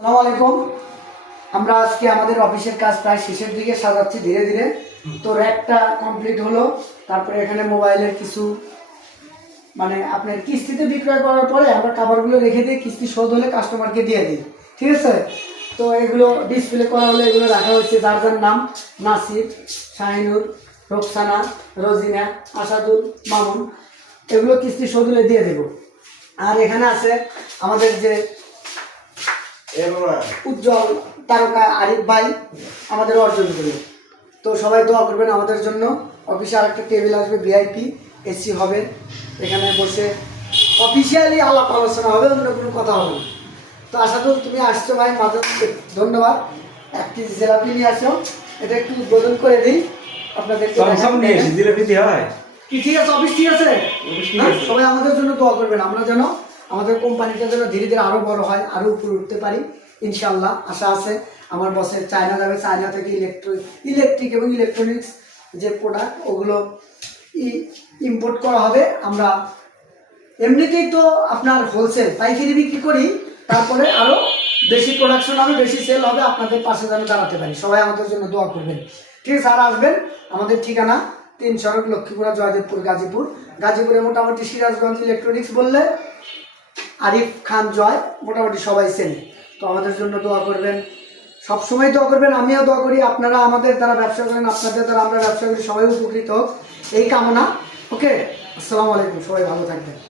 আসসালামু আলাইকুম। আমরা আজকে আমাদের অফিসের কাজ প্রায় শেষের দিকে সাজাচ্ছি ধীরে ধীরে। তো র্যাকটা কমপ্লিট হলো, তারপরে এখানে মোবাইলের কিছু মানে আপনার কিস্তিতে বিক্রয় করার পরে আমরা কাভারগুলো রেখে দিই, কিস্তি শোধ হলে কাস্টমারকে দিয়ে দিই, ঠিক আছে। তো এগুলো ডিসপ্লে করা হলে এগুলো রাখা হচ্ছে, যার যার নাম নাসির, শাহিনুর, রোকসানা, রোজিনা, আসাদুল, মামুন, এগুলো কিস্তি শোধ হলে দিয়ে দেবো। আর এখানে আছে আমাদের যে উজ্জ্বল তারকা আরিফ ভাই আমাদের অর্জন করবে। তো সবাই দোয়া করবেন আমাদের জন্য। অফিসে আরেকটা টেবিল আসবে, ভিআইপি, এসি হবে, এখানে বসে অফিসিয়ালি আলাপ আলোচনা হবে, অন্য কোনো কথা হবে না। তো আশাদুল তুমি আসছো ভাই, মাঝে ধন্যবাদ। একটি জিলাপি নিয়ে আসো, এটা একটু উদ্বোধন করে দিই আপনাদের। কি ঠিক আছে? অফিস ঠিক আছে? সবাই আমাদের জন্য দোয়া করবেন, আমরা যেন আমাদের কোম্পানিটা যেন ধীরে ধীরে আরো বড় হয়, আরো উপরে উঠতে পারি ইনশাল্লাহ। আশা আছে আমার বসের চায়না যাবে, চায়না থেকে ইলেকট্রিক এবং ইলেকট্রনিক্স যে প্রোডাক্ট ওগুলো ইম্পোর্ট করা হবে। আমরা এমনিতেই তো আপনার হোলসেল পাইকারি বিক্রি করি, তারপরে আরো বেশি প্রোডাকশন হবে, বেশি সেল হবে, আপনাদের পাশে যেন দাঁড়াতে পারি। সবাই আমাদের জন্য দোয়া করবেন, ঠিক আছে। আর আসবেন, আমাদের ঠিকানা 3 সড়ক, লক্ষ্মীপুরা, জয়দেবপুর, গাজীপুর। গাজীপুরে মোটামুটি সিরাজগঞ্জ ইলেকট্রনিক্স বললে আরিফ খান জয় মোটামুটি সবাই চেনে। তো আমাদের জন্য দোয়া করবেন, সবসময় দোয়া করবেন, আমিও দোয়া করি। আপনারা আমাদের দ্বারা ব্যবসা করেন, আপনাদের দ্বারা আমরা ব্যবসা করি, সবাই উপকৃত হোক এই কামনা। ওকে, আসসালামু আলাইকুম, সবাই ভালো থাকবেন।